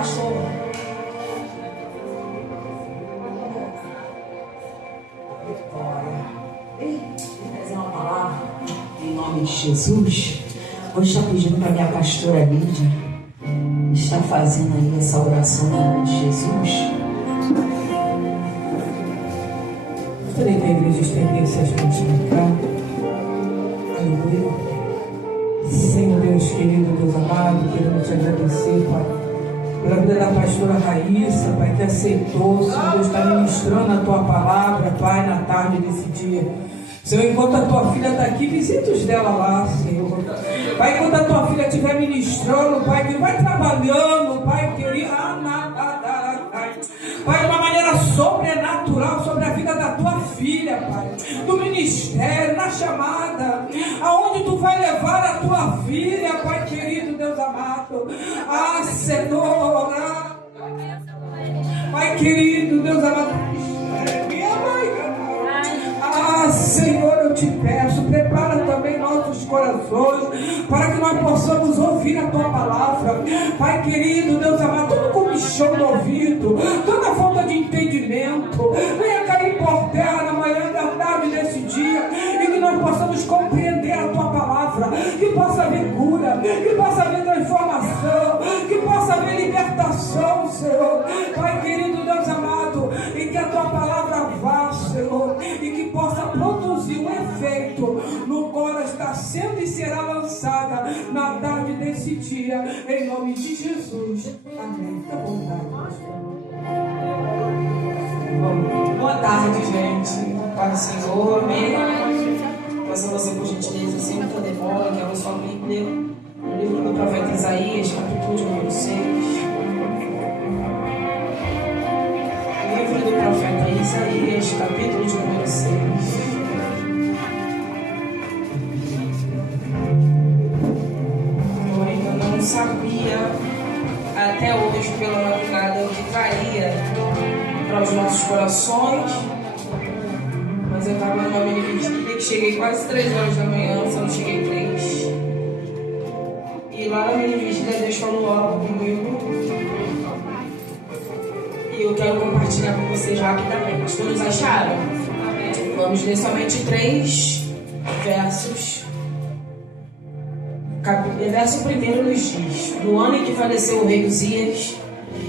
pastor. Trazer uma palavra em nome de Jesus. Vou estar pedindo para minha pastora Lídia estar fazendo aí essa oração em nome de Jesus. Gostaria que a igreja estendesse as mãos para cá. Aleluia. Senhor Deus querido, Deus amado, queremos te agradecer, Pai, pela vida da pastora Raíssa, Pai, que aceitou, Senhor Deus, está ministrando a tua palavra, Pai, na tarde desse dia. Senhor, enquanto a tua filha está aqui, visita os dela lá, Senhor. Pai, enquanto a tua filha estiver ministrando, Pai, que vai trabalhando, Pai, querido, Pai, de uma maneira sobrenatural sobre a vida da tua filha, Pai, do ministério, na chamada, aonde tu vai levar a tua filha, Pai querido, Deus amado, Senhora, Pai querido, Deus amado, minha mãe, Senhor, eu te peço, prepara também nossos corações, para que nós possamos ouvir a tua palavra, Pai querido, Deus amado, todo comichão do ouvido, toda falta de entendimento, venha cair por terra na manhã da tarde desse dia, e que nós possamos compreender a tua palavra, que possa haver cura, que possa haver transformação, que possa haver libertação, Senhor, Pai querido, Deus amado, e que a tua palavra vá, Senhor, e que possa produzir um efeito no qual está sendo e será lançada na tarde desse dia, em nome de Jesus. Amém. Fica à vontade, Bom, boa tarde, gente. Para o Senhor, amém. Peço a você, por gentileza, sem muita demora, que abra sua Bíblia, no livro do profeta Isaías, capítulo de número 6. O livro do profeta Isaías, capítulo de número 6. Eu ainda não sabia, até hoje, pela madrugada, o que traria para os nossos corações, mas eu estava numa mini vigília que cheguei quase 3 horas da manhã, se eu não cheguei 3. E lá na mini vigília Deus falou algo comigo e eu quero compartilhar com vocês rapidamente. Todos acharam? Vamos ler somente 3 versos. Verso 1 nos diz: no ano em que faleceu o rei Uzias,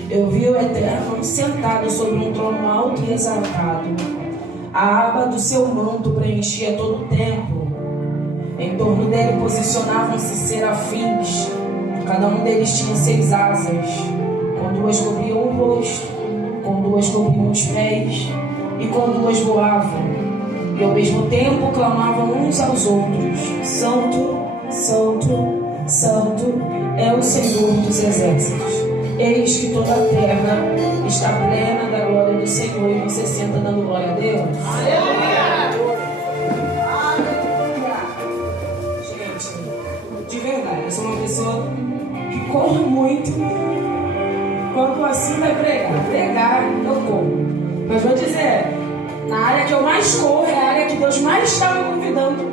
eu vi o Eterno sentado sobre um trono alto e exaltado. A aba do seu manto preenchia todo o templo. Em torno dele posicionavam-se serafins. Cada um deles tinha 6 asas. Com 2 cobriam o rosto, com 2 cobriam os pés, e com 2 voavam. E ao mesmo tempo clamavam uns aos outros: Santo, Santo, Santo é o Senhor dos exércitos. Eis que toda a terra está plena da glória do Senhor. E você senta dando glória a Deus. Gente, de verdade, eu sou uma pessoa que corre muito quando assim vai pregar. Pregar, eu corro. Mas vou dizer, na área que eu mais corro é a área que Deus mais está me convidando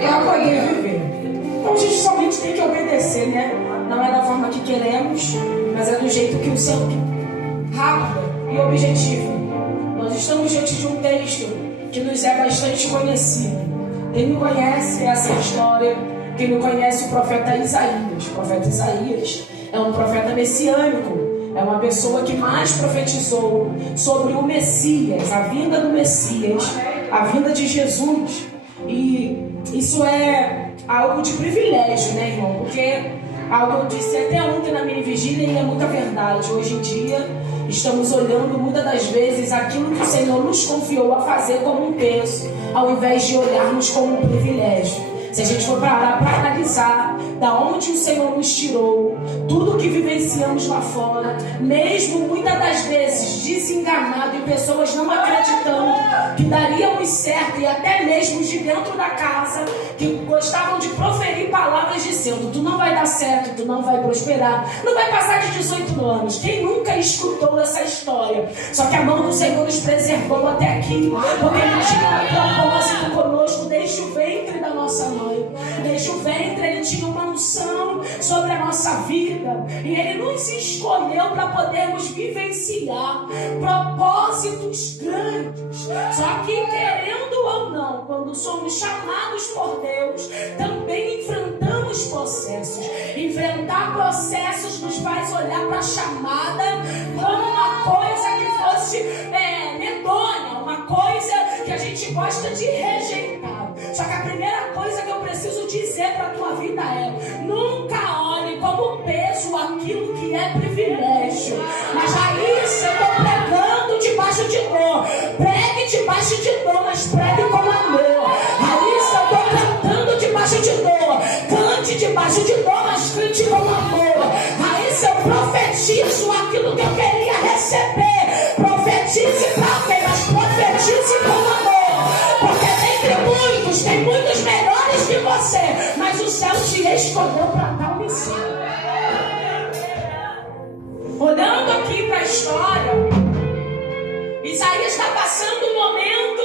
para poder viver. Então a gente somente tem que obedecer, né? Não é da forma que queremos, mas é do jeito que o Senhor quer. Rápido e objetivo. Nós estamos diante de um texto que nos é bastante conhecido. Quem não conhece essa história, quem não conhece o profeta Isaías. O profeta Isaías é um profeta messiânico. É uma pessoa que mais profetizou sobre o Messias, a vinda do Messias, a vinda de Jesus. E isso é algo de privilégio, né, irmão? Porque algo eu disse até ontem na minha vigília e é muita verdade. Hoje em dia estamos olhando muitas das vezes aquilo que o Senhor nos confiou a fazer como um peso, ao invés de olharmos como um privilégio. Se a gente for parar para analisar da onde o Senhor nos tirou, tudo que vivenciamos lá fora, mesmo muitas das vezes desenganado e pessoas não acreditando que daríamos certo, e até mesmo de dentro da casa, que gostavam de proferir palavras dizendo: tu não vai dar certo, tu não vai prosperar, não vai passar de 18 anos. Quem nunca escutou essa história? Só que a mão do Senhor nos preservou até aqui, porque Ele tinha um propósito conosco desde o ventre da nossa mãe. Desde o ventre Ele tinha uma unção sobre a nossa vida. E Ele nos escolheu para podermos vivenciar propósitos grandes. Só que, querendo ou não, quando somos chamados por Deus, também enfrentamos processos. Enfrentar processos nos faz olhar para a chamada como uma coisa que fosse medonha, uma coisa que a gente gosta de rejeitar. Só que a primeira coisa que eu preciso dizer para a tua vida é: nunca olhe como peso aquilo que é privilégio. Mas Raíssa, eu estou pregando debaixo de dor. Pregue debaixo de dor, mas pregue com amor. Raíssa, eu estou cantando debaixo de dor. Cante debaixo de dor, mas cante com amor. Raíssa, eu profetizo aquilo que eu queria receber. Profetize para quem, mas profetize com amor. Porque dentre muitos, tem muitos melhores que você, mas o céu te escolheu para tal missão. Olhando aqui para a história, Isaías está passando um momento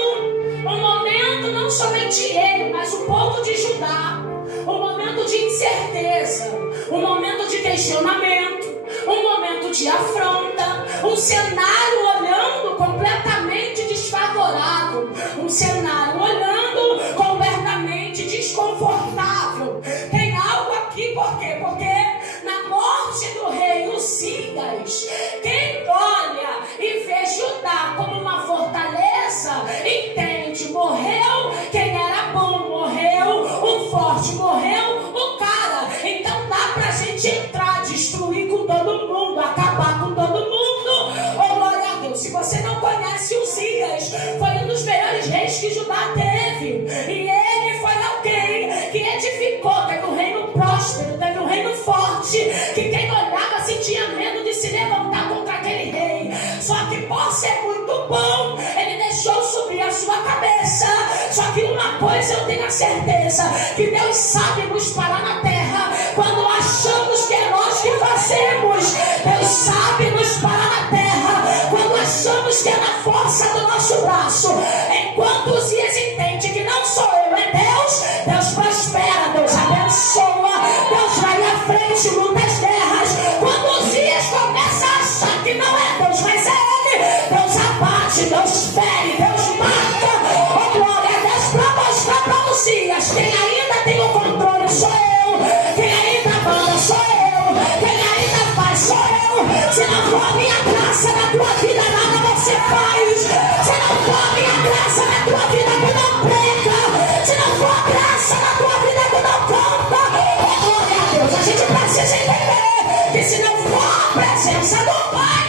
não somente ele, mas o povo de Judá, um momento de incerteza, um momento de questionamento, um momento de afronta, um cenário olhando completamente desfavorável, um cenário olhando completamente desconfortável. Tem algo aqui, por quê? Porque na morte do rei Uzias, quem olha e vê Judá como uma fortaleza, entende, morreu quem era bom, morreu o forte, morreu o cara. Então dá pra gente entrar, destruir com todo mundo, acabar com todo mundo. Oh, glória a Deus. Se você não conhece Uzias, foi um dos melhores reis que Judá teve. E ele foi alguém que edificou, teve um reino próspero, teve um reino forte, que quem olhava sentia medo de se levantar contra aquele rei. Só que por ser muito bom, ele deixou subir a sua cabeça. Só que uma coisa eu tenho a certeza, que Deus sabe nos parar na terra quando achamos que é nós que fazemos. Deus sabe nos parar na terra quando achamos que é na força do nosso braço. Enquanto Uzias entende que não sou eu, é Deus, Deus prospera, Deus abençoa, Deus vai à frente, muitas guerras. Quando Uzias começa a achar que não é Deus, mas é ele, Deus abate, Deus fere, Deus mata. Oh, glória a Deus, para mostrar para Uzias: quem ainda tem o controle sou eu, quem ainda manda sou eu, quem ainda faz sou eu. Se não for a minha graça na tua vida, nada você faz. Se não for a minha graça na tua vida, tu não prega. Se não for a graça na tua vida, tu não conta. Oh, glória a Deus, a gente precisa entender que se não for a presença do Pai,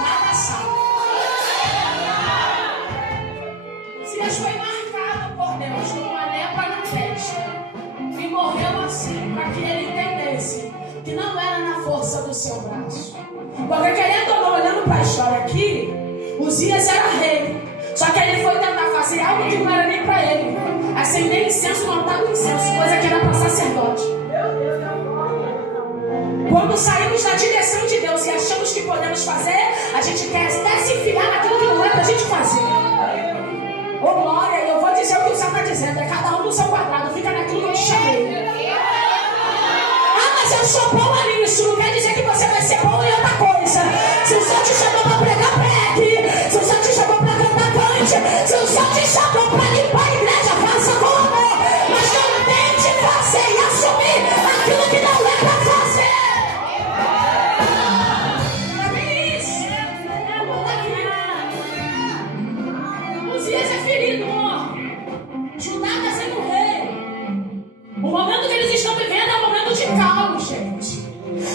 nada sai. Uzias foi marcado por Deus com uma lepra na testa e morreu assim, para que ele entendesse que não era na força do seu braço. Porque, querendo ou não, olhando para a história aqui, Uzias era rei, só que ele foi tentar fazer algo que não era nem para ele: acender incenso no altar do incenso, coisa que era para sacerdote. Quando saímos da direção de Deus e achamos que podemos fazer, a gente quer até se enfiar naquilo que não é para a gente fazer. Ô, glória, eu vou dizer o que o Senhor está dizendo: é cada um no seu quadrado, fica naquilo que eu te chamei. Ah, mas eu sou boa nisso, não quer dizer que você vai ser boa em outra coisa. Se o Senhor te chamou para pregar, pregue. Se o Senhor te chamou para cantar, cante. Se o Senhor te chamou para limpar a igreja, faça com amor. Mas não tente fazer e assumir aquilo que não é para fazer. É isso. Uzias é ferido, Judá está sendo rei. O momento que eles estão vivendo é um momento de caos, gente.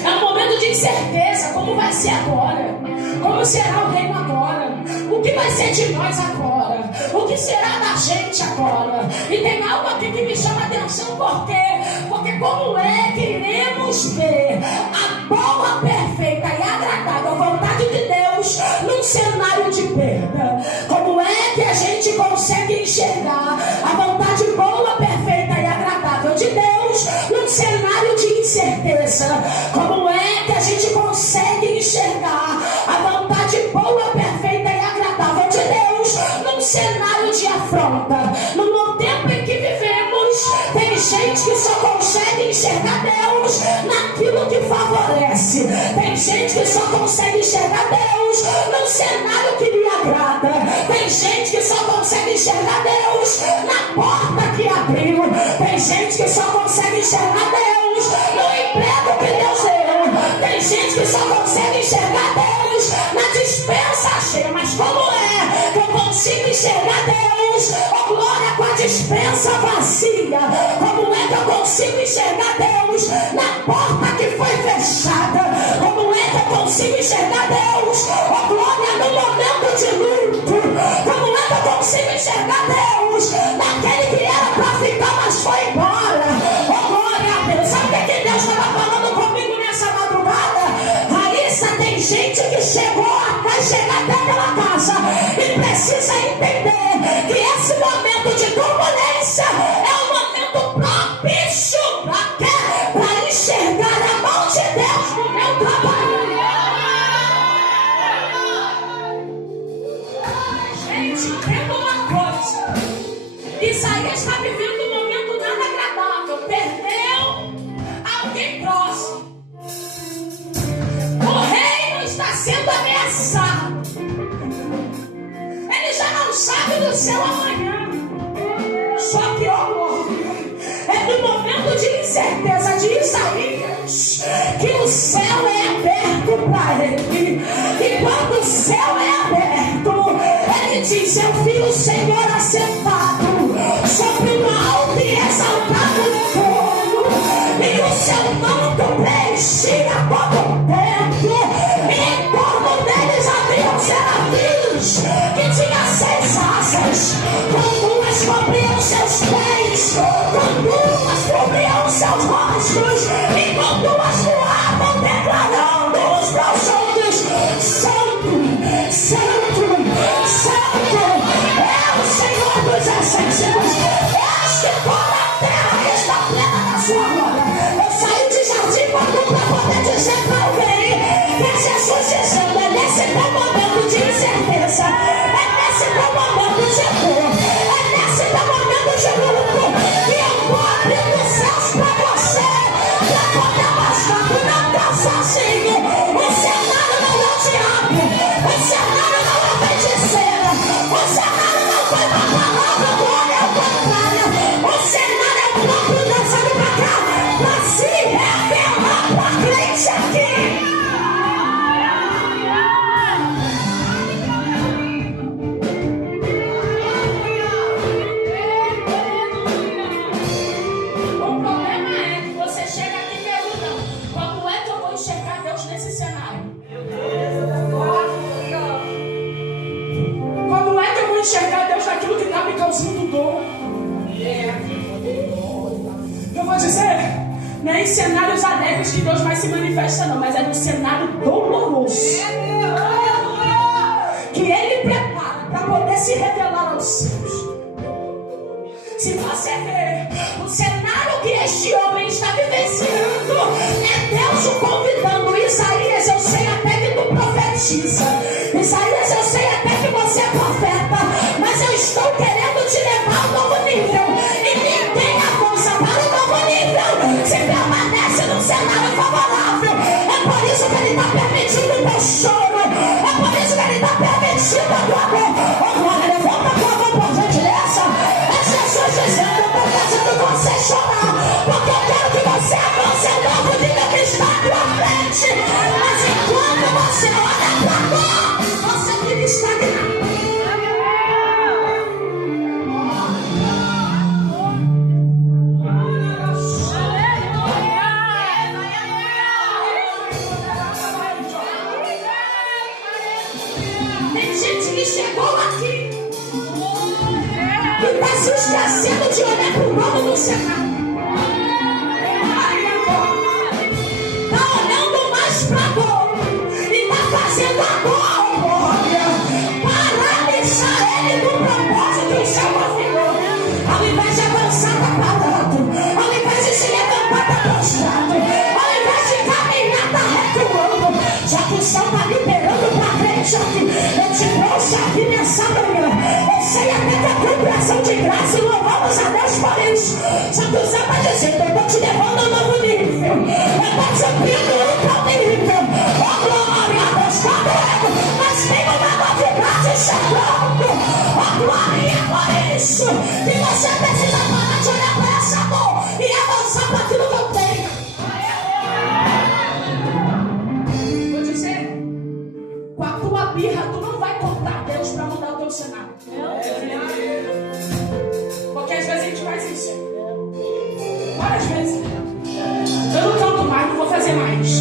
É um momento de incerteza. Como vai ser agora? Como será o reino agora? O que vai ser de nós agora? O que será da gente agora? E tem algo aqui que me chama a atenção. Por quê? Porque como é que iremos ver a boa, perfeita e agradável vontade de Deus num cenário de perda? Como é que a gente consegue enxergar a vontade boa, perfeita e agradável de Deus num cenário de incerteza? Como é que a gente consegue enxergar a vontade boa, perfeita e agradável de Deus num cenário de afronta? No tempo em que vivemos, tem gente que só consegue enxergar gente que só consegue enxergar Deus num cenário que lhe agrada. Tem gente que só consegue enxergar Deus na porta que abriu. Tem gente que só consegue enxergar Deus no emprego que Deus deu. Tem gente que só consegue enxergar Deus na dispensa cheia. Mas como é que eu consigo enxergar Deus, oh glória, com a dispensa vazia? Como é que eu consigo enxergar Deus na porta que foi fechada? Como é que eu consigo enxergar Deus, oh glória, no momento de luto? Como é que eu consigo enxergar Deus naquele que era para ficar, mas foi embora? Oh glória a Deus. Sabe o que Deus estava falando comigo nessa madrugada? Raíssa, tem gente que vai chegar até aquela casa e precisa entender que esse momento de turbulência é um momento propício para quê? Para enxergar a mão de Deus no meu trabalho. Gente, entenda uma coisa: Isaías está vivendo um momento nada agradável. Perdeu alguém próximo. O reino está sendo ameaçado. Ele já não sabe do seu amanhã. Só que, ó glória, é no momento de incerteza de Isaías que o céu é aberto para ele. E quando o céu é aberto, ele diz: eu vi o Senhor assentado sobre um alto e exaltado trono, e o seu manto preenchia todo o templo, e em torno deles haviam serafins que tinham 6 asas, com 2 cobriam seus pés, com 2 cobriam seus rostos, e com 2 voavam, declarando os braços: Santo, Santo, Santo é o Senhor dos Exércitos. Este toda a terra está plena da sua glória. Eu saí de Jardim Batu para poder dizer para alguém que é Jesus dizendo: é nesse teu momento de incerteza, é nesse teu momento de dor, é nesse teu momento de luto, que eu vou abrir os céus para você, para poder mostrar que não está sozinho. O cenário não é o diabo, o cenário não é feiticeira, o cenário não foi uma palavra, glória ao contrário. O cenário é o próprio Deus, sabe pra cá, para se revelar para a crente aqui. O problema é que você chega aqui e pergunta: como é que eu vou enxergar Deus nesse cenário? Como é que eu vou enxergar Deus naquilo que está me causando dor? Eu vou dizer, não é em cenários alegres que Deus vai se manifestar, não, mas é no cenário doloroso que Ele prepara para poder se revelar aos seus. Se você ver o cenário que este homem está vivenciando, é Deus o convidando. Isaías, eu sei até que tu profetiza. Isaías, eu sei até que você é profeta, mas eu estou querendo te levar a um novo nível. E ninguém avança para um novo nível se permanece num cenário favorável. É por isso que Ele está permitindo o teu choro. É por isso que Ele está permitindo a tua dor. Oh, glória, levanta a tua mão por gentileza. É Jesus dizendo: eu estou fazendo você chorar, porque eu quero que você avance um novo nível que está à tua frente. Mas enquanto você olha para a dor, você fica estagnado. Tem gente que chegou aqui e está se esquecendo de olhar para o nome do cenário. Está olhando mais para a dor e está fazendo a dor, glória, paralisar ele do propósito do seu movimento. Ao invés de avançar, está parado. Ao invés de se levantar, está prostrado. Ao invés de caminhar, está recuando. Já que o céu está liberando para a frente aqui, eu te trouxe aqui nessa manhã. Eu sei até que a compreensão de graça, e louvamos a Deus por isso. Só que o céu está dizendo: eu estou te levando a um novo nível. Eu estou te abrindo outro nível. birra, tu não vai contar a Deus para mudar o teu cenário. Porque às vezes a gente faz isso. Várias vezes. Eu não canto mais, não vou fazer mais.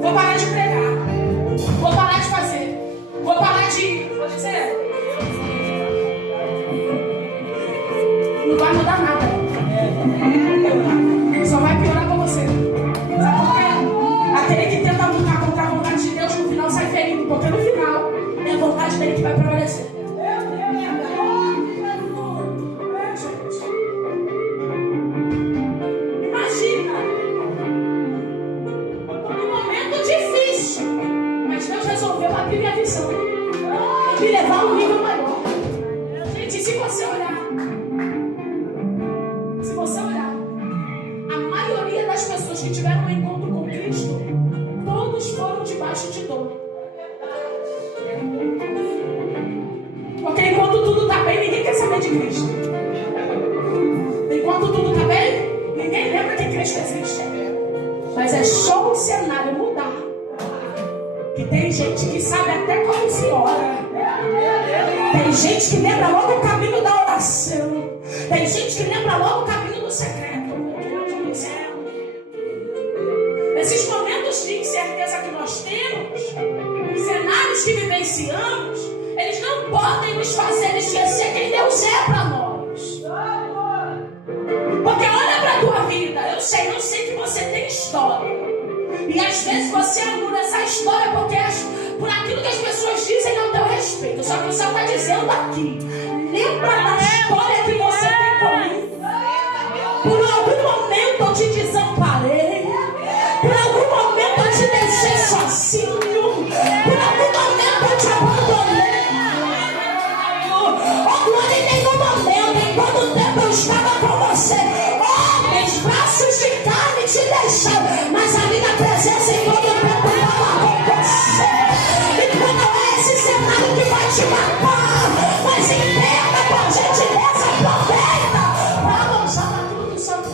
Vou parar de pregar. Vou parar de fazer. Vou parar de... Vou dizer... Não vai mudar nada. Só vai piorar com você. Sabe por quê? Aquele que tenta lutar contra a vontade de Deus, no final sai ferido. Porque no final é a vontade dele que vai prevalecer. Imagina. Eu estou num momento difícil. Mas Deus resolveu abrir minha visão. E me levar a um nível maior. Gente, se você olhar, a maioria das pessoas que tiveram um encontro com Cristo, todos foram debaixo de dor. Porque enquanto tudo está bem, ninguém quer saber de Cristo. Enquanto tudo está bem, ninguém lembra que Cristo existe. Mas é só o cenário mudar, que tem gente que sabe até como se ora. Tem gente que lembra logo o caminho da oração. Tem gente que lembra logo o caminho do secreto. Esses momentos de incerteza que nós temos, os cenários que vivenciamos, eles não podem nos fazer esquecer quem Deus é para nós. Porque olha para a tua vida, eu sei que você tem história. E às vezes você anula essa história porque por aquilo que as pessoas dizem ao teu respeito. Só que o Senhor está dizendo aqui, lembra da história que você tem comigo. Por algum momento eu te desamparei. Por algum momento eu te deixei sozinho. Por algum momento eu te abandonei. Oh, glória, em nenhum momento, em todo tempo eu estava com você. Homens, braços de carne te deixaram, mas a minha presença em todo tempo estava com você. Então não é esse cenário que vai te matar, mas entenda, por gentileza, aproveita para avançar naquilo que o Senhor quer.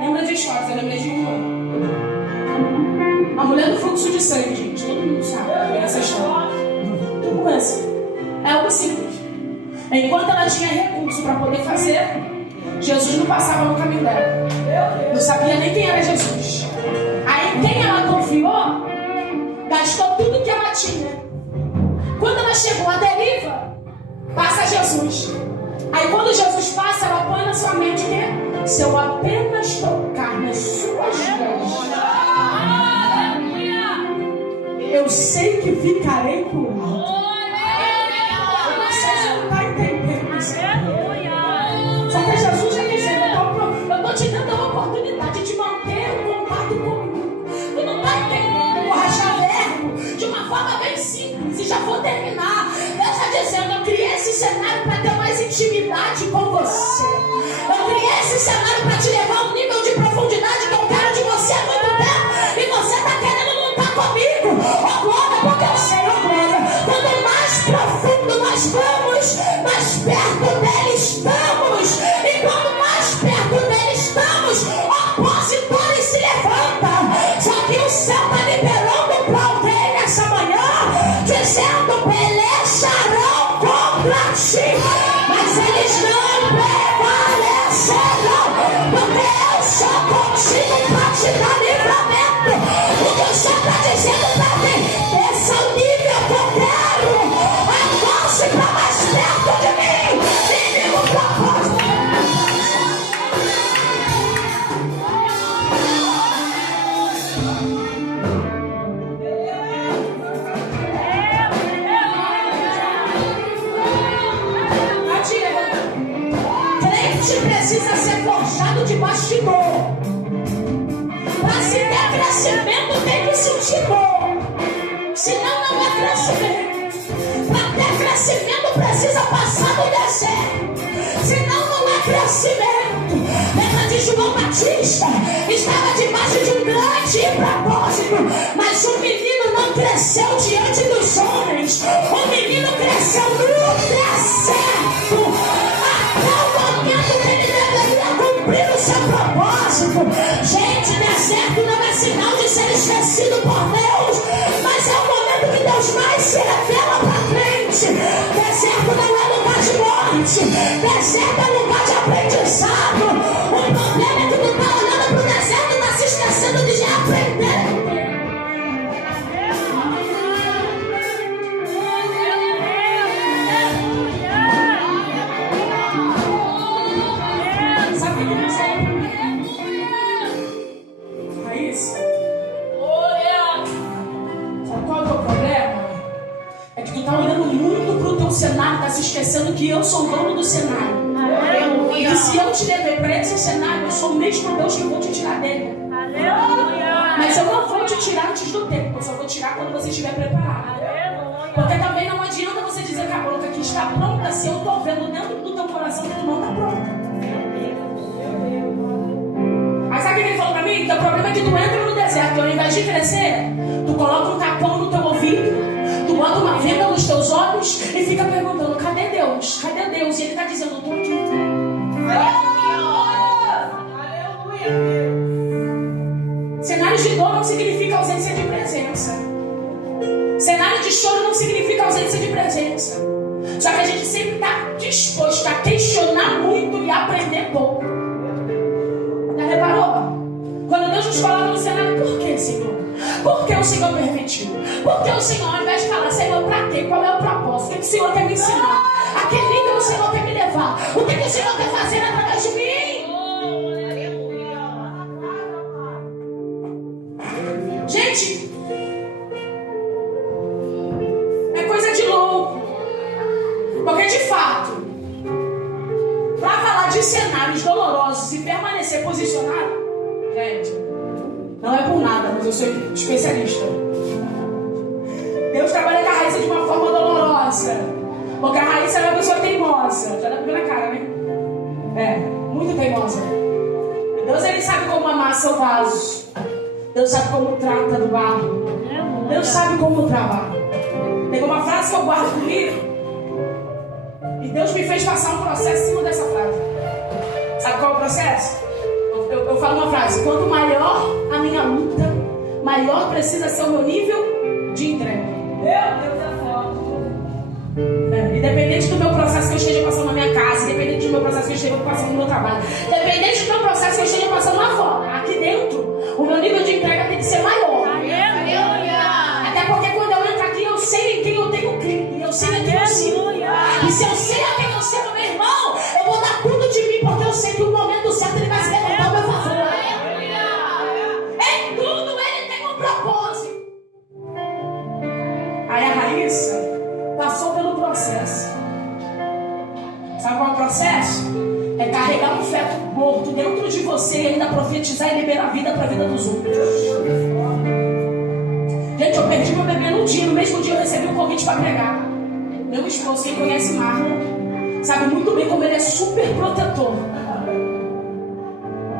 Lembra de histórias, eu lembrei de uma. A mulher do fluxo de sangue, gente. Todo mundo sabe essa história. Todo mundo conhece. É algo simples. Enquanto ela tinha recurso para poder fazer, Jesus não passava no caminho dela. Não sabia nem quem era Jesus. Aí quem ela confiou, gastou tudo que ela tinha. Quando ela chegou à deriva, passa Jesus. Aí quando Jesus passa, ela põe na sua mente que se eu apenas tocar nas suas vestes, eu sei que ficarei curado. Eu não sei se não está entendendo isso. Só que Jesus já dizendo, eu estou te dando a oportunidade de manter o contato comigo. Tu não está entendendo, eu vou rachar verbo de uma forma bem simples e já vou terminar. Deus está dizendo, eu criei esse cenário para ter mais intimidade com você. Eu criei esse cenário para te levar a um nível de profundidade que eu quero de você há muito tempo. E você está querendo lutar comigo. Oh glória, porque eu sei, oh glória. Quanto mais profundo nós vamos, mais perto dele estamos. E quanto mais perto dele estamos, opositores se levantam. Só que o céu está liberando para alguém nessa manhã, dizendo, pelejarão contra ti, mas eles não prevalecerão, porque eu sou contigo para te dar livramento. O que o Senhor está dizendo para mim, esse é o nível que eu quero. Avance para mais perto de mim. Inimigo propósito. Crente precisa ser forjado de bastidor. Para se ter crescimento tem que sentir dor. Senão não é crescimento. Para ter crescimento precisa passar no deserto. Senão não é crescimento. Lembra de João Batista? Estava debaixo de um grande propósito. Mas o menino não cresceu diante dos homens. O menino cresceu no deserto. Até o momento que ele deveria cumprir o seu seu propósito. Gente, deserto não é sinal de ser esquecido por Deus, mas é o momento que Deus mais se revela para frente. Deserto não é lugar de morte, deserto é lugar de aprendizado. O problema é que tu tá olhando pro deserto e tá se esquecendo de aprender. Cenário, está se esquecendo que eu sou o dono do cenário. Aleluia. E se eu te levar para esse cenário, eu sou o mesmo Deus que eu vou te tirar dele. Aleluia. Mas eu não vou te tirar antes do tempo, eu só vou tirar quando você estiver preparado. Aleluia. Porque também não adianta você dizer que a bronca aqui está pronta se eu estou vendo dentro do teu coração que tu não está pronta. Mas sabe o que ele falou para mim? Que o problema é que tu entra no deserto e ao invés de crescer, tu coloca um tapão no teu ouvido, tu bota uma venda nos teus olhos e fica perguntando, cadê Deus? Cadê Deus? E ele está dizendo, eu estou aqui. Aleluia! Cenário de dor não significa ausência de presença. Cenário de choro não significa ausência de presença. Só que a gente sempre está disposto a questionar muito e aprender pouco. Já reparou? Quando Deus nos coloca no cenário, por que, Senhor? Por que o Senhor permitiu? Por que o Senhor, ao invés de falar, Senhor, pra quê? Qual é o propósito? O que o Senhor quer me ensinar? A que nível o Senhor quer me levar? O que o Senhor quer fazer através de mim? Gente, é coisa de louco. Porque de fato, pra falar de cenários dolorosos e permanecer posicionado, gente, não é por nada, mas eu sou especialista. Deus trabalha com a Raíssa de uma forma dolorosa. Porque a Raíssa é uma pessoa teimosa. Já dá pra ver na cara, né? É, muito teimosa. E Deus, ele sabe como amassa o vaso. Deus sabe como trata do barro. Deus sabe como trabalha. Tem uma frase que eu guardo comigo. E Deus me fez passar um processo em cima dessa frase. Sabe qual é o processo? Eu falo uma frase: quanto maior a minha luta, maior precisa ser o meu nível de entrega. Meu Deus, é foda. Independente do meu processo que eu esteja passando na minha casa, independente do meu processo que eu esteja passando no meu trabalho, independente do meu processo que eu esteja passando lá fora, aqui dentro, o meu nível de entrega tem que ser maior. Até porque quando eu entro aqui, eu sei em quem eu tenho crido, e eu sei em quem eu sirvo. E se eu sei a quem eu sirvo, meu irmão, eu vou dar tudo de mim, porque eu sei que no momento certo ele vai se levantar ao meu favor. Em tudo ele tem um propósito. Aí a Raíssa passou pelo processo. Sabe qual é o processo? É carregar um feto morto dentro de você e ainda profetizar e liberar a vida para a vida dos outros. Gente, eu perdi meu bebê num dia. No mesmo dia eu recebi um convite para pregar. Meu esposo, quem conhece Marlon, sabe muito bem como ele é super protetor.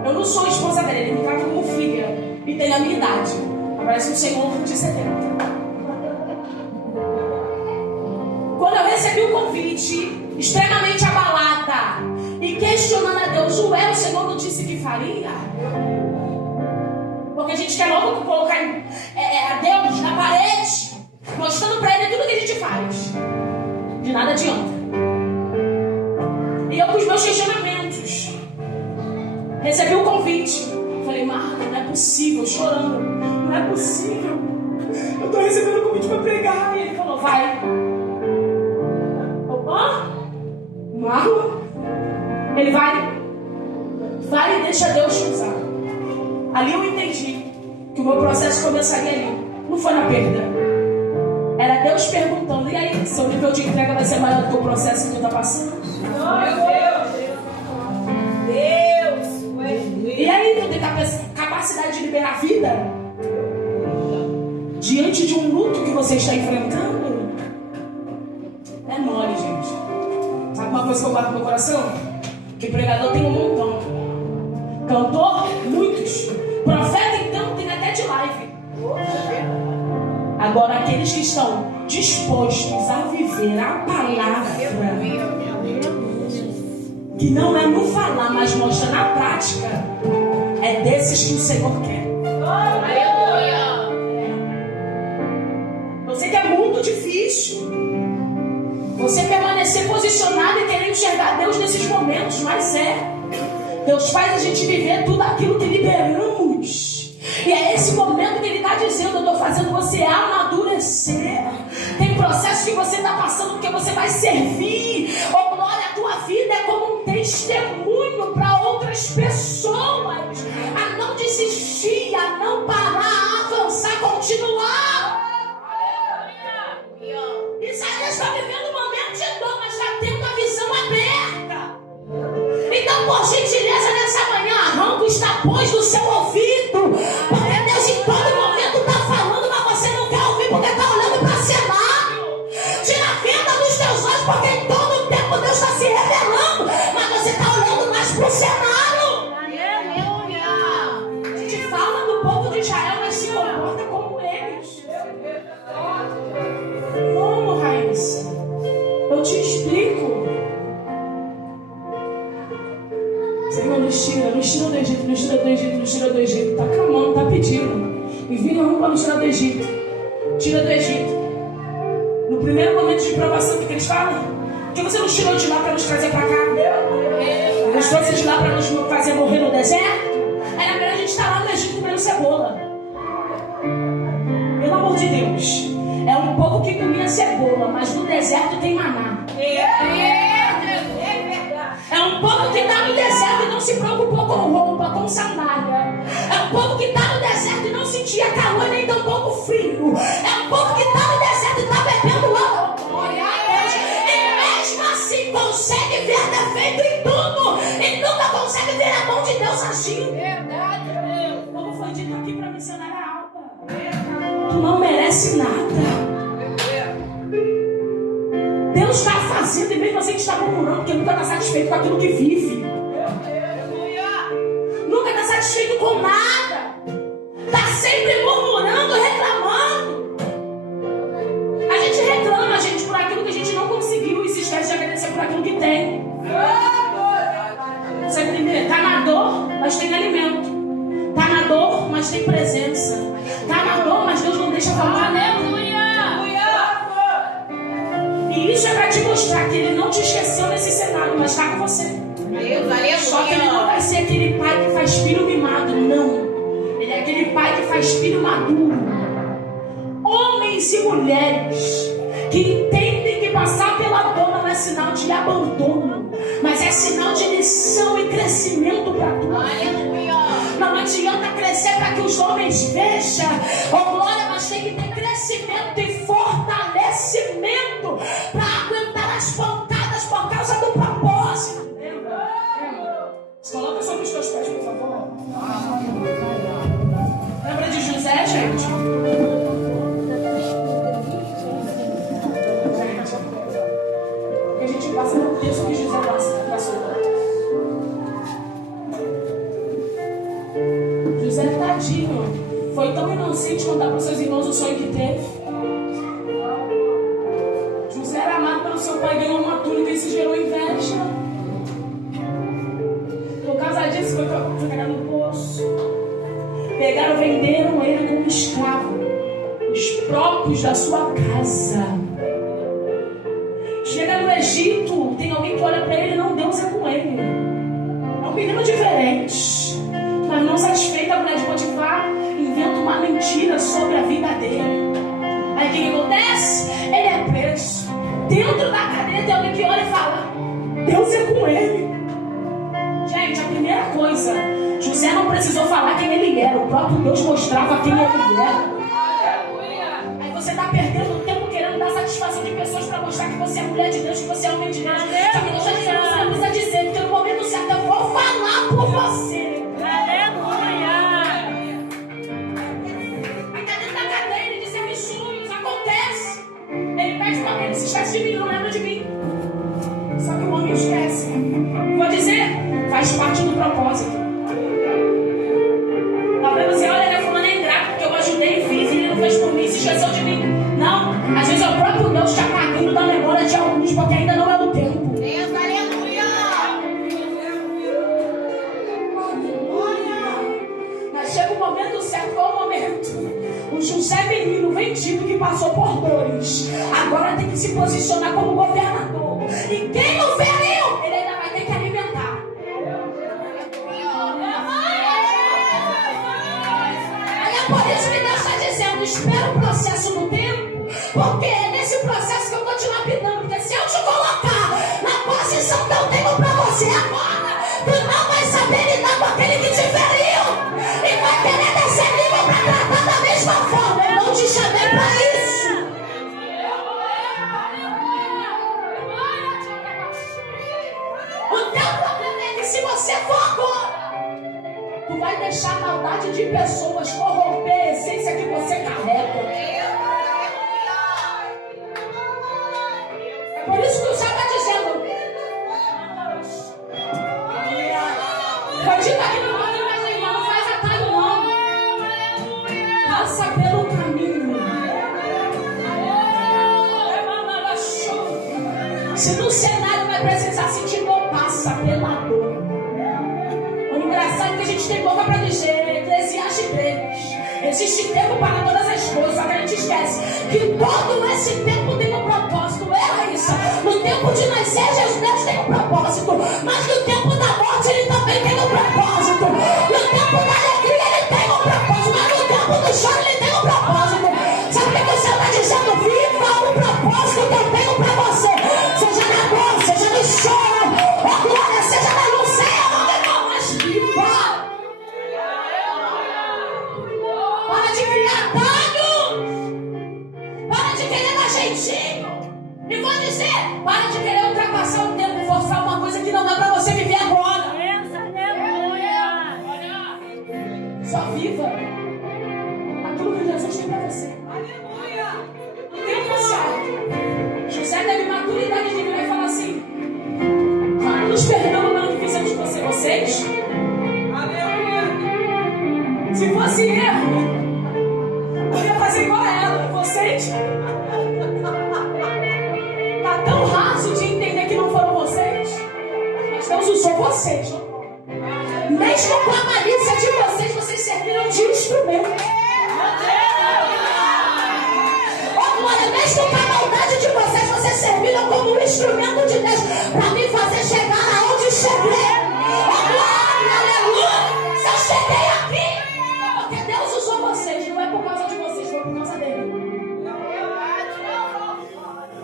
Eu não sou esposa dele, ele me trata como filha e tem a minha idade. Parece um senhor de 70. Quando eu recebi o convite, extremamente abalada e questionando a Deus, o Senhor não disse que faria? Porque a gente quer logo colocar a Deus na parede, mostrando para ele tudo que a gente faz. De nada adianta. E eu com os meus questionamentos recebi o convite. Falei, Marta, não é possível, chorando. Não é possível. Eu estou recebendo o convite para pregar. E ele falou, vai. Opa, Marlon, ele vai e deixa Deus te usar. Ali eu entendi que o meu processo começaria ali. Não foi na perda. Era Deus perguntando, e aí, seu nível de entrega vai ser maior do que o processo que tu está passando? Deus! E aí, tu tem capacidade de liberar a vida? Diante de um luto que você está enfrentando? É mole, gente. Sabe uma coisa que eu guardo no meu coração? Que pregador tem um montão. Cantor, muitos. Profeta, então, tem até de live. Agora, aqueles que estão dispostos a viver a palavra, que não é no falar, mas mostra na prática, é desses que o Senhor quer. Eu sei que é muito difícil você permanecer posicionado e querer enxergar Deus nesses momentos, mas Deus faz a gente viver tudo aquilo que liberamos. E é esse momento que Ele está dizendo: eu estou fazendo você amadurecer. Tem processo que você está passando porque você vai servir. Oh glória, a tua vida é como um testemunho para outras pessoas. A não desistir, a não parar, a avançar, continuar. Isaías está vivendo um momento de dor, mas está tendo a visão aberta. Então, por gentileza, nessa manhã, arranca os tapões do seu ouvido, porque Deus em todo momento está falando, mas você não quer ouvir porque está olhando para o cenário. Tira a venda dos teus olhos, porque em todo o tempo Deus está se revelando, mas você está olhando mais para o cenário. A gente fala do povo de Israel, mas se comporta como eles. Como, Raíssa? Eu te explico. Senhor, nos tira do Egito, nos tira do Egito, nos tira do Egito. Tá clamando, tá pedindo. E vinha para nos tirar do Egito. Tira do Egito. No primeiro momento de provação, o que eles falam? Por que você nos tirou de lá para nos trazer para cá? Nos trouxe de lá para nos fazer morrer no deserto? Era melhor a gente estar lá no Egito comendo cebola. Pelo amor de Deus. É um povo que comia cebola, mas no deserto tem maná. É um povo que está no deserto e não se preocupou com roupa, com sandália. É um povo que está no deserto e não sentia calor nem tampouco frio. É um povo que está no deserto e está bebendo água. Glória a Deus. E mesmo assim consegue ver defeito em tudo. E nunca consegue ver a mão de Deus agindo. Verdade, Deus. Como foi dito aqui para missionária Alba, tu não merece nada. Deus está fazendo e mesmo assim está murmurando, porque nunca está satisfeito com aquilo que vive. Nunca está satisfeito com nada. Está sempre murmurando, reclamando. A gente reclama, gente, por aquilo que a gente não conseguiu e se esquece de agradecer por aquilo que tem. Você entendeu? Está na dor, mas tem alimento. Está na dor, mas tem presença. Está na dor, mas Deus não deixa falar, né? E isso é para te mostrar que Ele não te esqueceu nesse cenário, mas está com você. Só que Ele não vai ser aquele pai que faz filho mimado, não. Ele é aquele pai que faz filho maduro. Homens e mulheres que entendem que passar pela dor não é sinal de abandono, mas é sinal de lição e crescimento para tu. Não adianta crescer para que os homens vejam, oh glória, mas tem que ter crescimento e fortalecimento para aguentar as pancadas por causa do propósito. Coloca sobre os teus pés, por favor. Lembra de José, gente? Porque a gente passa no texto que José passou. José, tadinho, foi tão inocente contar para os seus irmãos o sonho que teve. José era amado pelo seu pai, ganhou uma túnica e se gerou inveja. Por causa disso, foi pegar no poço. Pegaram, venderam ele como escravo. Os próprios da sua casa. Chega no Egito, tem alguém que olha para ele, não, Deus é com ele. É um menino diferente. Mas não satisfeita, a mulher de Potifar inventa uma mentira sobre a vida dele. Aí o que acontece? Ele é preso. Dentro da cadeia tem alguém que olha e fala: Deus é com ele. Gente, a primeira coisa, José não precisou falar quem ele era. O próprio Deus mostrava quem ele era. Aí você está perdendo tempo querendo dar satisfação de pessoas para mostrar que você é mulher de Deus, que você é homem de Deus. Só que Deus está dizendo, você não precisa dizer, porque no momento certo eu vou falar por você. Ele se esquece de mim, não lembra de mim. Só que o homem esquece. Vou dizer, faz parte do propósito. Talvez você olhe, né, fulano é ingrato, porque eu ajudei e fiz, e ele não fez por mim, se esqueceu de mim. Não, às vezes é o próprio Deus te apagando da memória de alguns, porque ainda não é o tempo. Deus, aleluia! chega o momento certo, qual o momento? O José menino vendido que passou por dores, agora tem que se posicionar como governador. E quem não feriu, ele ainda vai ter que alimentar. Aí é por isso que Deus está dizendo, espera o processo no tempo, porque é nesse processo que eu vou te lapidando. Porque se eu te colocar na posição que eu tenho para você agora, tu não vai saber lidar com aquele que te feriu e vai querer descer nível para tratar da mesma forma. Eu não te chamei para isso. O teu problema é que se você for agora, tu vai deixar a maldade de pessoas corromper a essência que você carrega. É por isso que o Senhor está dizendo, pode ir aqui no mundo, mas irmão, não faz atalho não. Passa pelo caminho. Se no cenário vai precisar sentir dor, passa pela dor. O engraçado é que a gente tem boca para dizer, Eclesiastes 3. Existe tempo para todas as coisas, só que a gente esquece que todo esse tempo tem um propósito. É isso. No tempo de nascer, Deus tem um propósito, mas no tempo da morte ele também tem um propósito. No tempo da alegria ele tem um propósito, mas no tempo do choro ele tem um propósito. Sabe o que o Senhor está dizendo? Viva o propósito que eu tenho para você. Seja na dor, seja no choro, a glória seja na luz, mas viva. Para de criar dados. Para de querer dar jeitinho. E vou dizer, para de querer ultrapassar o tempo e forçar uma coisa que não é para você viver agora. Só viva aquilo que Jesus tem para você. No tempo certo. José teve maturidade de virar e falar assim: nos perdão não que fizemos com vocês. Se fosse eu ia fazer igual a ela. Vocês tá tão raso de entender que não foram vocês, mas Deus usou vocês. Mesmo com a malícia de vocês, vocês serviram de instrumento. Oh, glória, mesmo com a maldade de vocês, vocês serviram como um instrumento de Deus para me fazer chegar aonde cheguei. Oh, glória, aleluia. Se eu cheguei aqui, porque Deus usou vocês, não é por causa de vocês, foi por causa dele.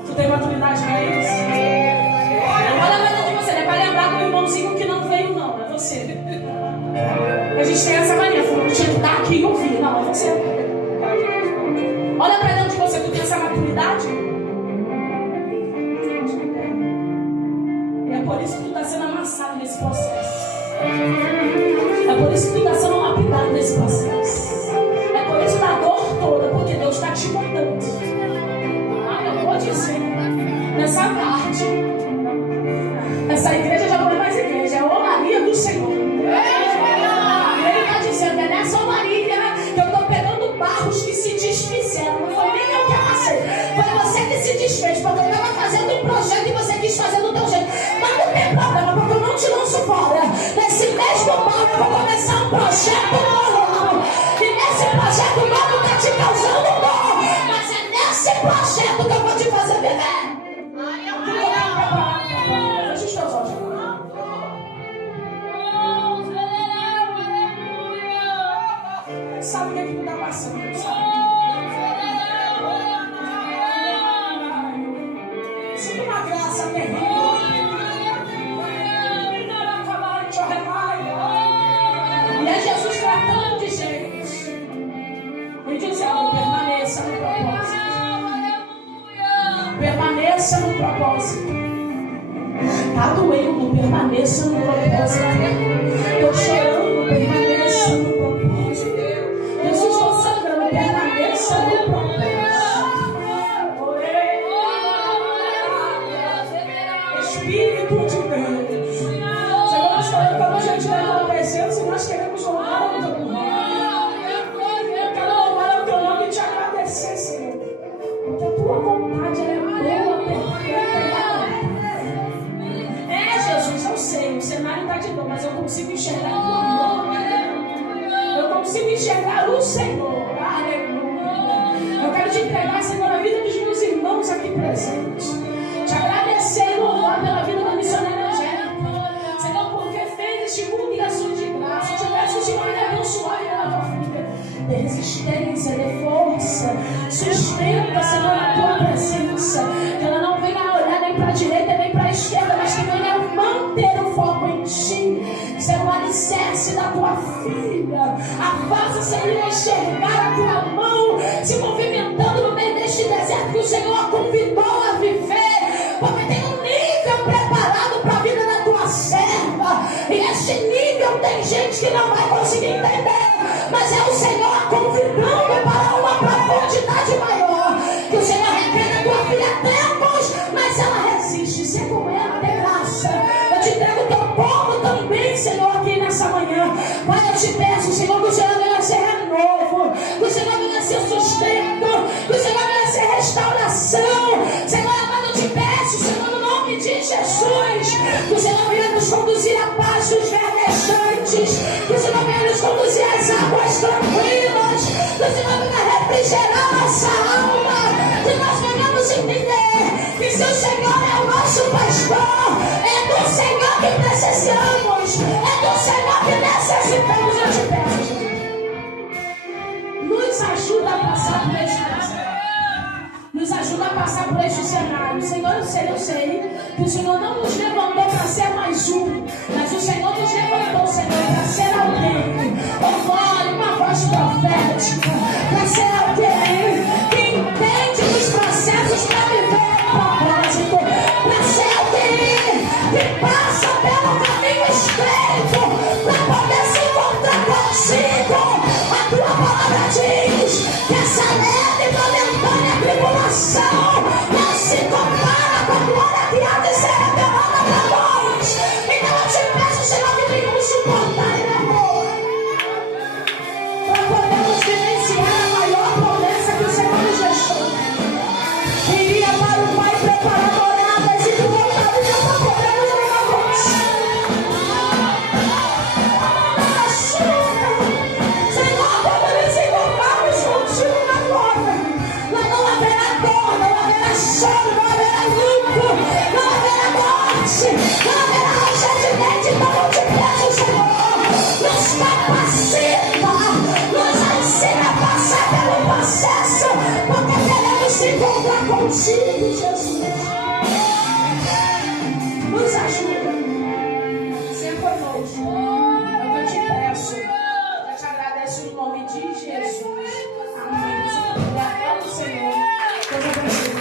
Tu tem maturidade para isso? Não olha mais de você, não é para lembrar do irmãozinho que não veio, não, é você. A gente tem essa mania, falando que tinha que estar aqui e ouvir, não, é você. Olha para dentro de você, tu tem essa maturidade? E é por isso que tu está sendo amassado nesse processo. É por isso que tu está sendo lapidado nesse processo. É por isso da dor toda, porque Deus está te moldando. Eu vou dizer, nessa tarde, essa igreja já não é mais igreja, é a olaria do Senhor. Ele está dizendo, é nessa olaria que eu estou pegando barros que se desfizeram. Não foi nem eu que amassei, foi você que se desfez, porque eu estava fazendo um projeto e você quis fazer do teu jeito. Mas não tem problema, porque eu não te lanço fora. Nesse mesmo barro eu vou começar um projeto novo. E nesse projeto novo está te causando dor, mas é nesse projeto que eu vou te fazer viver. Fecha os teus olhos. Sabe o que é que tu está passando, sabe? Sinta uma graça terrível. E é Jesus tratando de gente e dizendo: permaneça no propósito. Permaneça no propósito. Tá doendo, permaneça no propósito. Tô chorando, permaneça no propósito. Jesus, estou sangrando, permaneça no propósito. Espírito de Deus. Senhor, nós falamos como a gente vai acontecer, se nós queremos louvar o teu nome. Eu quero louvar o teu nome e te agradecer, Senhor. Porque a tua vontade é boa, perfeita. É, Jesus, eu sei, o cenário está de dor, mas eu consigo enxergar a tua presente. Te agradecer e louvar pela vida da missionária Angélica. Senhor, porque fez este mundo em ações de graça. Eu te peço, Senhor, de abençoar a tua filha. Dê resistência, dê força. Sustenta, Senhor, na tua presença. Que ela não venha olhar nem para a direita nem para a esquerda, mas que venha manter o foco em ti. Ser o alicerce da tua filha. A faça, Senhor, enxergar a tua mão se movimentando no meio deste deserto que o Senhor a convidou a viver. Porque tem um nível preparado para a vida da tua serva. E este nível tem gente que não vai conseguir entender. Mas é o Senhor a convidando para uma profundidade maior. Que o Senhor requer da tua filha tempos, mas ela resiste. Se é com ela, dê graça. Eu te entrego o teu povo também, Senhor, aqui nessa manhã. Pai, eu te peço, Senhor, que o Senhor venha ser renovo, que o Senhor venha ser sustento, que o Senhor venha ser restauração. Senhor amado, eu te peço, Senhor, no nome de Jesus, que o Senhor venha nos conduzir a pastos verdejantes, que o Senhor venha nos conduzir às águas tranquilas, que o Senhor venha refrigerar nossa alma, que nós venhamos entender que se o Senhor é o nosso pastor, é do Senhor que precisamos, é do Senhor que necessitamos. Eu te peço, Jesus, nos ajuda a passar por este deserto, nos ajuda a passar por este cenário. Senhor, eu sei que o Senhor não nos levantou para ser mais um, mas o Senhor nos levantou, Senhor, para ser alguém. Oh, glória, uma voz profética, para ser alguém que entende os processos para viver o propósito, para ser alguém que passa pelo caminho estreito para poder se encontrar contigo. A tua palavra diz que essa leve e momentânea tribulação não se compara com a glória que há de ser revelada para nós. Então eu te peço, Senhor, que venhamos suportar em amor, para podermos vivenciar a maior promessa que o Senhor nos deixou. Iria para o Pai preparar moradas e que voltaria para podermos levar contigo. Senhor, quando nos encontrarmos contigo na glória, lá não haverá dor, não haverá choro, não haverá luto, não haverá morte, não haverá arrependimento. Então eu te peço, Senhor, nos capacita, nos ensina a passar pelo processo, porque queremos se encontrar contigo, Jesus. Nos ajuda, ser conosco. É o que eu te peço. Eu te agradeço em nome de Jesus. Amém. Obrigada ao Senhor. Deus abençoe.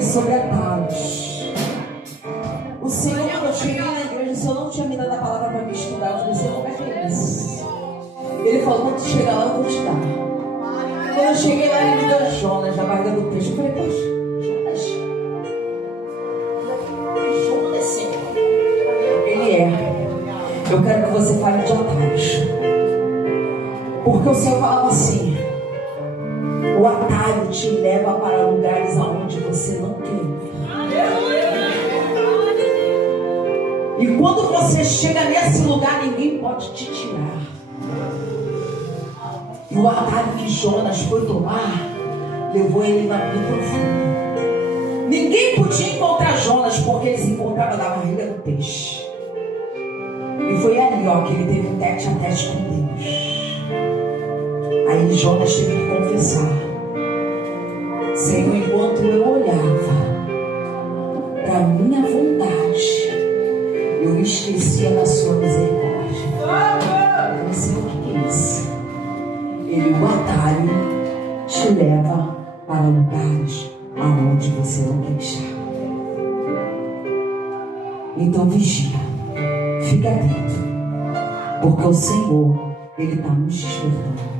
Sobre atalhos. O Senhor, quando eu cheguei na igreja, o Senhor não tinha me dado a palavra para me estudar. Eu falei, Senhor, como é que é isso? Ele falou, quando tu chegar lá, eu vou te dar. Quando eu cheguei lá, ele me deu Jonas na barriga do peixe. Eu falei, poxa, Jonas, Senhor. Ele é. Eu quero que você fale de atalhos. Porque o Senhor falava assim: o atalho te leva para lugares aonde você não quer. E quando você chega nesse lugar, ninguém pode te tirar. E o atalho que Jonas foi tomar levou ele na vida profunda. Ninguém podia encontrar Jonas, porque ele se encontrava na barriga do peixe. E foi ali, ó, que ele teve um tete a tete com Deus. Aí Jonas teve que confessar: Senhor, enquanto eu olhava para a minha vontade, eu me esquecia da sua misericórdia. Eu não sei o que é isso. O atalho te leva para lugares aonde você não quer estar. Então vigia, fica atento, porque o Senhor, Ele está nos despertando.